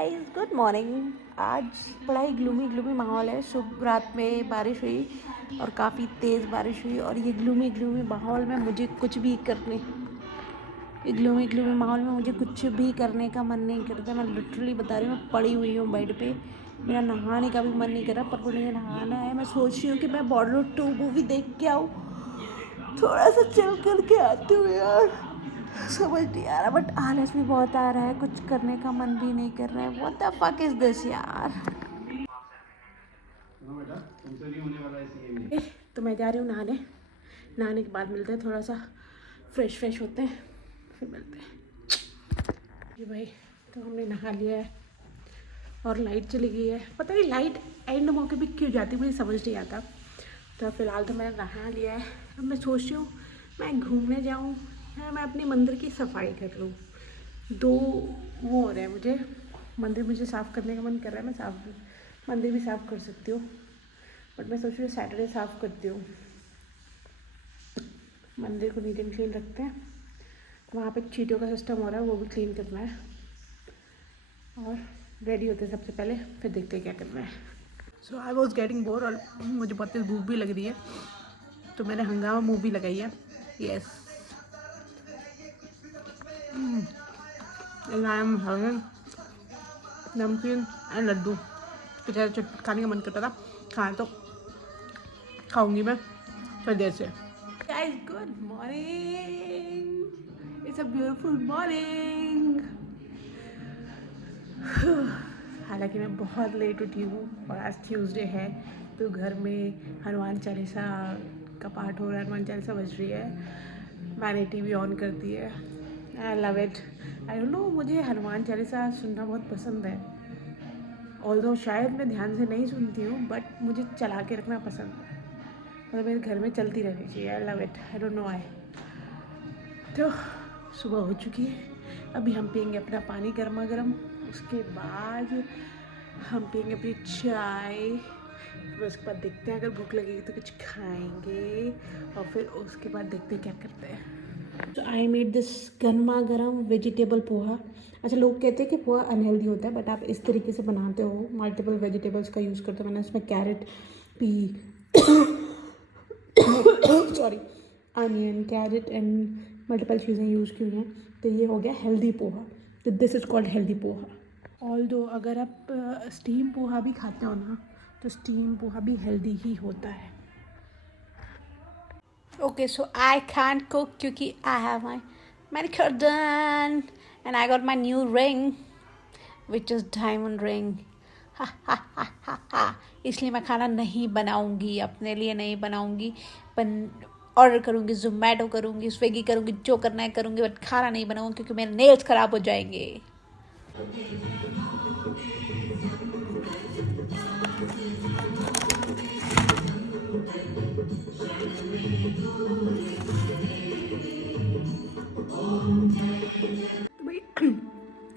Guys, good morning. आज बड़ा ही gloomy माहौल है। सुबह रात में बारिश हुई और काफ़ी तेज़ बारिश हुई और ये ग्लूमी माहौल में मुझे कुछ भी करने ये ग्लूमी माहौल में मुझे कुछ भी करने का मन नहीं करता। मैं लिटरली बता रही हूँ, मैं पड़ी हुई हूँ बेड पे। मेरा नहाने का भी मन नहीं कर रहा, पर मुझे नहाना है। मैं सोच रही हूँ कि मैं बॉर्डर 2 मूवी देख के आऊँ, थोड़ा सा चिल करके आती हूँ यार। समझ नहीं आ रहा, बट आलस भी बहुत आ रहा है, कुछ करने का मन भी नहीं कर रहा है। What the fuck is this यार। तो मैं जा रही हूँ नहाने के बाद मिलते हैं, थोड़ा सा फ्रेश होते हैं, फिर मिलते हैं। जी भाई, तो हमने नहा लिया है और लाइट चली गई है। पता नहीं लाइट एंड मौके पे क्यों जाती है, मुझे समझ नहीं आता। तो फिलहाल तो मैंने नहा लिया है। अब मैं सोच रही हूँ मैं घूमने जाऊँ या मैं अपने मंदिर की सफाई कर लूँ। दो वो हो रहा है मुझे। मंदिर मुझे साफ़ करने का मन कर रहा है, मैं मंदिर भी साफ़ कर सकती हूँ, बट मैं सोच रही हूँ सैटरडे साफ़ करती हूँ। मंदिर को नीट एंड क्लीन रखते हैं। वहाँ पे चींटियों का सिस्टम हो रहा है, वो भी क्लीन करना है। और रेडी होते हैं सबसे पहले, फिर देखते हैं क्या करना है। सो आई वॉज गेटिंग बोर और मुझे बहुत तेज़ भूख भी लग रही है, तो मैंने हंगामा मूवी लगाई है। Yes, and I am having नमकीन एंड लड्डू। कुछ ऐसा खाने का मन करता था, खाना तो खाऊंगी मैं थोड़ी देर से। Guys, good morning. It's a beautiful morning. हालांकि मैं बहुत लेट उठी हूँ और आज ट्यूसडे है, तो घर में हनुमान चालीसा का पाठ हो रहा है, हनुमान चालीसा बज रही है। मैंने टीवी ऑन कर दी है। I love it. I don't know, मुझे हनुमान चालीसा सुनना बहुत पसंद है। ऑल्दो शायद मैं ध्यान से नहीं सुनती हूँ, बट मुझे चला के रखना पसंद है। मतलब मेरे घर में चलती रहनी चाहिए। I love it, I don't know why. तो सुबह हो चुकी है, अभी हम पियेंगे अपना पानी गर्मा गर्म। उसके बाद हम पियेंगे अपनी चाय। फिर उसके बाद देखते हैं, अगर भूख लगेगी तो कुछ खाएंगे और फिर उसके बाद देखते हैं क्या करते हैं। तो आई मेड दिस गर्मा गर्म वेजिटेबल पोहा। अच्छा, लोग कहते हैं कि पोहा अनहेल्दी होता है, बट आप इस तरीके से बनाते हो, मल्टीपल वेजिटेबल्स का यूज़ करते हो। मैंने उसमें कैरेट, पी sorry onion, carrot and multiple चीज़ें यूज़ की हुई हैं, तो ये हो गया हेल्दी पोहा। तो this is called healthy poha. Although अगर आप स्टीम पोहा भी खाते हो ना, तो स्टीम पोहा भी हेल्दी ही होता है। Okay, so I can't cook क्योंकि I have my manicure done and I got my new ring which is diamond ring. हा हा हा हा हा। इसलिए मैं खाना नहीं बनाऊंगी, अपने लिए नहीं बनाऊंगी, ऑर्डर करूंगी, जोमेटो करूंगी, स्विगी करूंगी, जो करना है करूंगी, बट खाना नहीं बनाऊंगी क्योंकि मेरे नेल्स खराब हो जाएंगे। तो भाई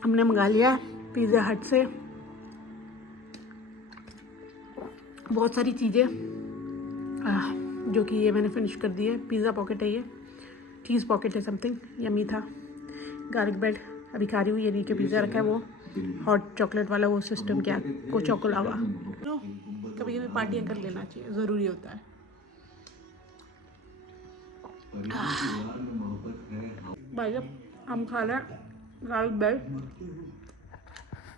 हमने मंगा लिया पिज़्ज़ा हट से बहुत सारी चीज़ें, जो कि ये मैंने फिनिश कर दी है। पिज़्ज़ा पॉकेट है, ये चीज़ पॉकेट है, समथिंग यमी था। गार्लिक ब्रेड अभी खा रही हूँ। ये नीचे पिज़्ज़ा रखा है, वो हॉट चॉकलेट वाला, वो सिस्टम क्या को चॉकोलावा। तो कभी कभी पार्टियाँ कर लेना चाहिए, ज़रूरी होता है। भाई अब हम खा रहे हैं गार्लिक ब्रेड,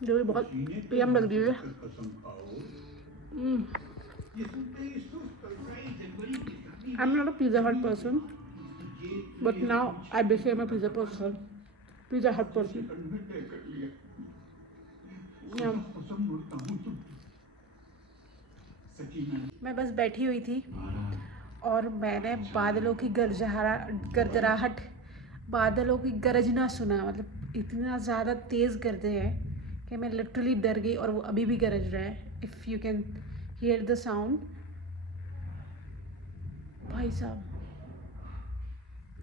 जो भी बहुत यम लग रही है। I'm not a Pizza Hut person, but now I became a Pizza Hut person. Yeah. मैं बस बैठी हुई थी और मैंने बादलों की गरजराहट, बादलों की गरजना सुना। मतलब इतना ज़्यादा तेज़ गरजे हैं कि मैं लिटरली डर गई, और वो अभी भी गरज रहा है। If you can hear the sound. भाई साहब,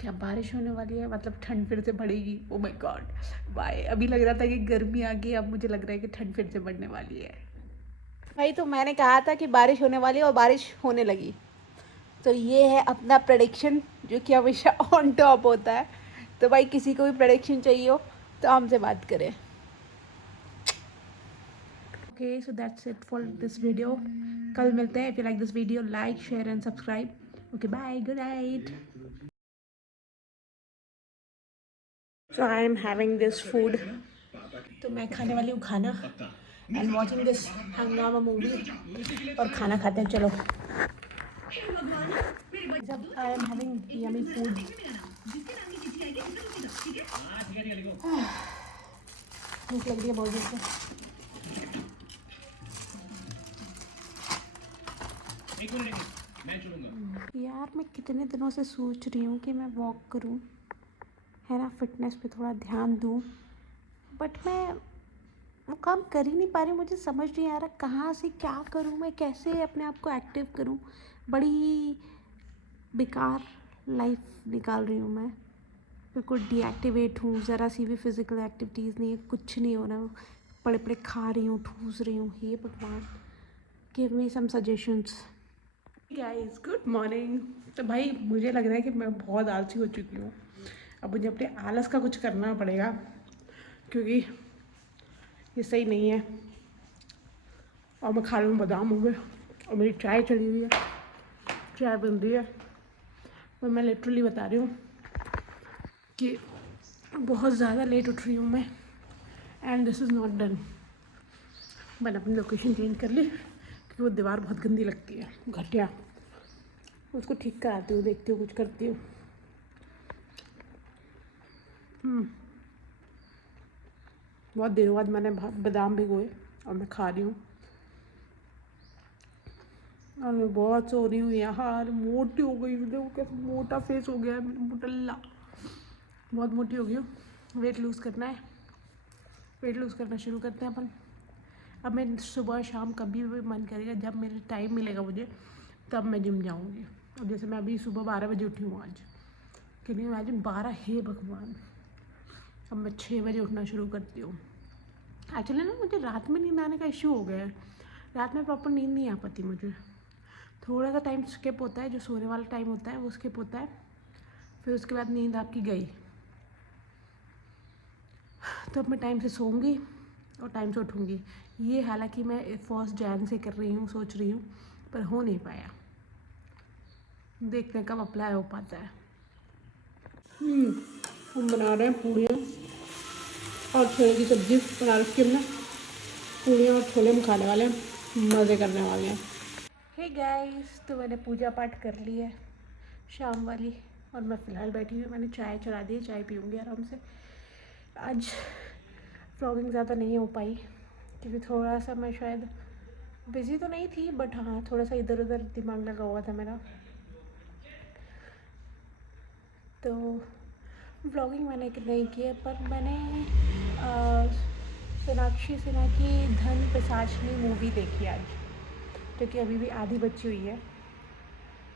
क्या बारिश होने वाली है, मतलब ठंड फिर से बढ़ेगी। ओ माय गॉड, भाई अभी लग रहा था कि गर्मी आ गई, अब मुझे लग रहा है कि ठंड फिर से बढ़ने वाली है। भाई तो मैंने कहा था कि बारिश होने वाली है और बारिश होने लगी। तो ये है अपना प्रेडिक्शन, जो कि हमेशा ऑन टॉप होता है। तो भाई किसी को भी प्रेडिक्शन चाहिए हो तो हमसे बात करें। Okay, so that's it for this video. कल मिलते हैं. If you like this video, like, share and subscribe. Okay, bye, good night. So I am having this food. तो मैं खाने वाली हूँ खाना and watching this Hungama movie. और खाना खाते हैं, चलो. जब I am having yummy food. भूख लग रही है बहुत जोर से. यार मैं कितने दिनों से सोच रही हूँ कि मैं वॉक करूँ, है ना, फिटनेस पे थोड़ा ध्यान दूँ, बट मैं वो काम कर ही नहीं पा रही. मुझे समझ नहीं आ रहा कहाँ से क्या करूँ, मैं कैसे अपने आप को एक्टिव करूँ. बड़ी बेकार लाइफ निकाल रही हूँ मैं. बिल्कुल डीएक्टिवेट हूँ. ज़रा सी भी फिज़िकल एक्टिविटीज़ नहीं है, कुछ नहीं हो रहा. पड़े पड़े खा रही हूँ, ठूस रही हूँ. हे भगवान, give me some suggestions. Guys, good morning. तो भाई मुझे लग रहा है कि मैं बहुत आलसी हो चुकी हूँ. अब मुझे अपने आलस का कुछ करना पड़ेगा, क्योंकि ये सही नहीं है. और मैं खा रही हूँ बादाम हो गए, और मेरी चाय चली हुई है, चाय बन रही है. और मैं लिटरली बता रही हूँ कि बहुत ज़्यादा लेट उठ रही हूँ मैं. And this is not done. मैंने अपनी लोकेशन चेंज कर ली, क्योंकि वो दीवार बहुत गंदी लगती है, घटिया. उसको ठीक कराती हूँ, देखती हूँ, कुछ करती हूँ. बहुत देर बाद मैंने बादाम भिगोए और मैं खा रही हूँ. और मैं बहुत सो रही हूँ यार. मोटी हो गई, देखो कैसे मोटा फेस हो गया है मेरा, मोटल्ला. बहुत मोटी हो गई हूँ. वेट लूज़ करना है. वेट लूज़ करना शुरू करते हैं अपन. अब मैं सुबह शाम कभी भी मन करेगा, जब मेरे टाइम मिलेगा मुझे, तब मैं जिम जाऊँगी. अब जैसे मैं अभी सुबह 12 बजे उठी हूँ आज. कि नहीं, इमेजिन 12, हे भगवान. अब मैं 6 बजे उठना शुरू करती हूँ. एक्चुअली ना मुझे रात में नींद आने का इश्यू हो गया है. रात में प्रॉपर नींद नहीं आ पाती मुझे. थोड़ा सा टाइम स्किप होता है, जो सोने वाला टाइम होता है वो स्किप होता है. फिर उसके बाद नींद आपकी गई. तो अब मैं टाइम से सोऊंगी और टाइम से उठूंगी. ये हालांकि मैं 1 जनवरी से कर रही हूँ, सोच रही हूँ, पर हो नहीं पाया. देखते हैं कब अप्लाई हो पाता है. हम बना रहे हैं पूड़ियाँ और छोले की सब्ज़ी बना रखी हमने. पूड़ियाँ और छोले हम खाने वाले हैं, मज़े करने वाले हैं. हे गाइस, तो मैंने पूजा पाठ कर ली है शाम वाली, और मैं फ़िलहाल बैठी हुई. मैंने चाय चढ़ा दी है, चाय पीऊँगी आराम से. आज व्लॉगिंग ज़्यादा नहीं हो पाई, क्योंकि थोड़ा सा मैं शायद बिज़ी तो नहीं थी, बट हाँ थोड़ा सा इधर उधर दिमाग लगा हुआ था मेरा. तो व्लॉगिंग मैंने नहीं की है, पर मैंने सोनाक्षी सिन्हा की धन पिशाचनी मूवी देखी आज, जो कि अभी भी आधी बची हुई है.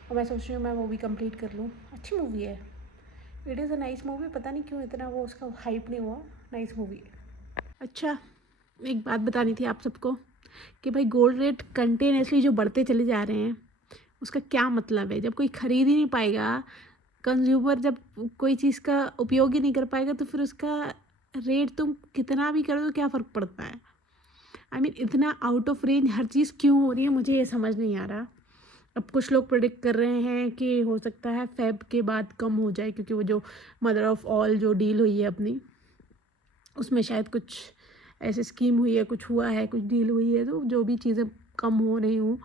और मैं सोच रही हूँ मैं मूवी कंप्लीट कर लूँ. अच्छी मूवी है. It is a nice movie. पता नहीं क्यों इतना वो उसका हाइप नहीं हुआ. नाइस मूवी है. अच्छा, एक बात बतानी थी आप सबको कि भाई गोल्ड रेट कंटिन्यूसली जो बढ़ते चले जा रहे हैं, उसका क्या मतलब है. जब कोई ख़रीद ही नहीं पाएगा, कंज्यूमर जब कोई चीज़ का उपयोग ही नहीं कर पाएगा, तो फिर उसका रेट तुम कितना भी कर दो, क्या फ़र्क पड़ता है. आई मीन इतना आउट ऑफ रेंज हर चीज़ क्यों हो रही है, मुझे ये समझ नहीं आ रहा. अब कुछ लोग प्रेडिक्ट कर रहे हैं कि हो सकता है फेब के बाद कम हो जाए, क्योंकि वो जो मदर ऑफ ऑल जो डील हुई है अपनी, उसमें शायद कुछ ऐसे स्कीम हुई है, कुछ हुआ है, कुछ डील हुई है, तो जो भी चीज़ें कम हो रही हूँ.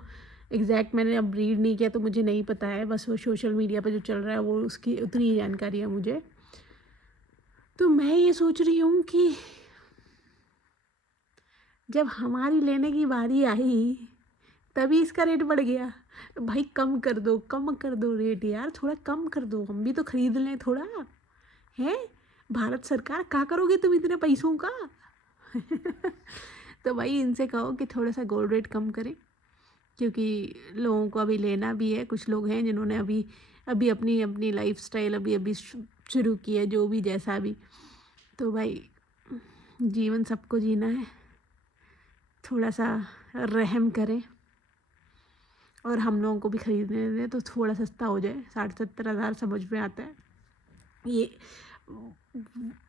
एग्जैक्ट मैंने अब रीड नहीं किया, तो मुझे नहीं पता है. बस वो सोशल मीडिया पे जो चल रहा है वो उसकी उतनी ही जानकारी है मुझे. तो मैं ये सोच रही हूँ कि जब हमारी लेने की बारी आई, तभी इसका रेट बढ़ गया. तो भाई कम कर दो रेट यार. थोड़ा कम कर दो, हम भी तो खरीद लें थोड़ा. है भारत सरकार, क्या करोगे तुम इतने पैसों का. तो भाई इनसे कहो कि थोड़ा सा गोल्ड रेट कम करें, क्योंकि लोगों को अभी लेना भी है. कुछ लोग हैं जिन्होंने अभी अभी अपनी अपनी लाइफस्टाइल अभी शुरू की है, जो भी जैसा भी. तो भाई जीवन सबको जीना है, थोड़ा सा रहम करें और हम लोगों को भी खरीदने दें, तो थोड़ा सस्ता हो जाए. 60-70 हज़ार समझ में आता है. ये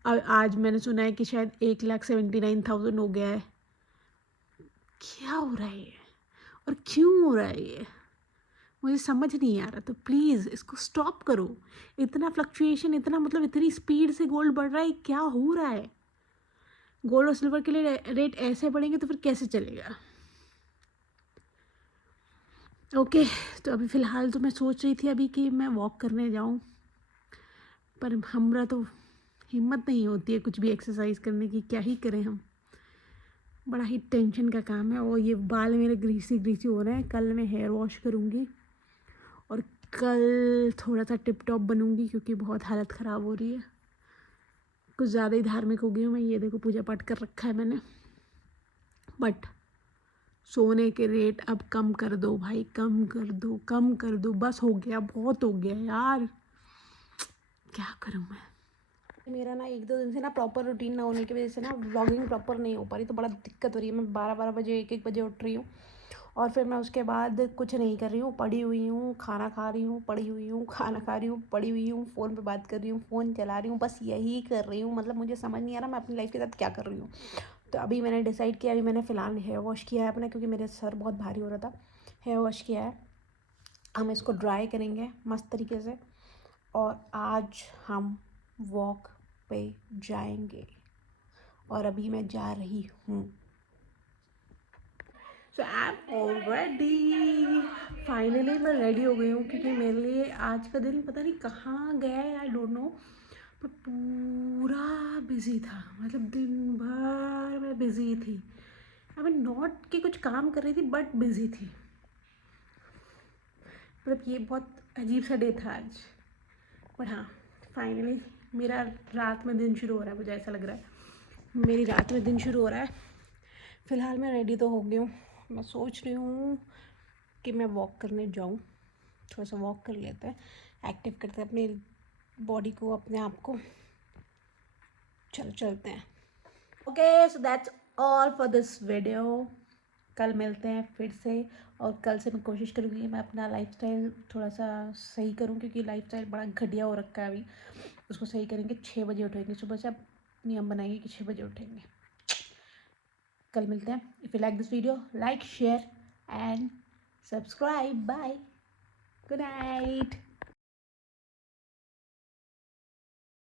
आज मैंने सुना है कि शायद 1,79,000 हो गया है क्या हो रहा है ये और क्यों हो रहा है ये, मुझे समझ नहीं आ रहा। तो प्लीज़ इसको स्टॉप करो। इतना फ्लक्चुएशन, इतना मतलब इतनी स्पीड से गोल्ड बढ़ रहा है, क्या हो रहा है? गोल्ड और सिल्वर के लिए रेट ऐसे बढ़ेंगे तो फिर कैसे चलेगा? ओके, तो अभी फ़िलहाल तो मैं सोच रही थी अभी कि मैं वॉक करने जाऊँ, पर हमरा तो हिम्मत नहीं होती है कुछ भी एक्सरसाइज करने की, क्या ही करें हम। बड़ा ही टेंशन का काम है। और ये बाल मेरे ग्रीसी ग्रीसी हो रहे हैं। कल मैं हेयर वॉश करूँगी और कल थोड़ा सा टिप टॉप बनूँगी, क्योंकि बहुत हालत ख़राब हो रही है। कुछ ज़्यादा ही धार्मिक हो गई हूँ मैं। ये देखो पूजा पाठ कर रखा है मैंने, बट सोने के रेट अब कम कर दो भाई, कम कर दो, कम कर दो, बस हो गया, बहुत हो गया यार, क्या करूँ मैं। मेरा ना 1-2 दिन से ना प्रॉपर रूटीन ना होने की वजह से ना व्लॉगिंग प्रॉपर नहीं हो पा रही, तो बड़ा दिक्कत हो रही है। मैं 12-12 बजे, 1-1 बजे उठ रही हूँ और फिर मैं उसके बाद कुछ नहीं कर रही हूँ, पड़ी हुई हूँ, खाना खा रही हूँ, पड़ी हुई हूँ, खाना खा रही हूँ, पड़ी हुई हूँ, फ़ोन पे बात कर रही हूँ, फ़ोन चला रही हूँ, बस यही कर रही हूँ। मतलब मुझे समझ नहीं आ रहा मैं अपनी लाइफ के साथ क्या कर रही हूँ। तो अभी मैंने डिसाइड किया, अभी मैंने फ़िलहाल हेयर वॉश किया है अपना, क्योंकि मेरे सर बहुत भारी हो रहा था। हेयर वॉश किया है, हम इसको ड्राई करेंगे मस्त तरीके से और आज हम वॉक पे जाएंगे। और अभी मैं जा रही हूँ। सो आई एम ऑलरेडी, फाइनली मैं रेडी हो गई हूँ, क्योंकि मेरे लिए आज का दिन पता नहीं कहाँ गया है, आई डोंट नो, पर पूरा बिजी था। मतलब दिन भर मैं बिजी थी। आई मीन नॉट कि कुछ काम कर रही थी, बट बिजी थी। मतलब ये बहुत अजीब सा डे था आज। पर हाँ, फाइनली मेरा रात में दिन शुरू हो रहा है, मुझे ऐसा लग रहा है मेरी रात में दिन शुरू हो रहा है। फ़िलहाल मैं रेडी तो हो गई हूँ। मैं सोच रही हूँ कि मैं वॉक करने जाऊँ, थोड़ा सा वॉक कर लेते हैं, एक्टिव करते हैं अपनी बॉडी को, अपने आप को। चलते हैं। Okay, so that's all for this video. कल मिलते हैं फिर से, और कल से मैं कोशिश करूँगी मैं अपना लाइफस्टाइल थोड़ा सा सही करूँ, क्योंकि लाइफस्टाइल बड़ा घटिया हो रखा है अभी। उसको सही करेंगे। 6 बजे उठेंगे सुबह से, अब नियम बनाएंगे कि 6 बजे उठेंगे। कल मिलते हैं। If you like this video, like, share and subscribe. Bye, good night.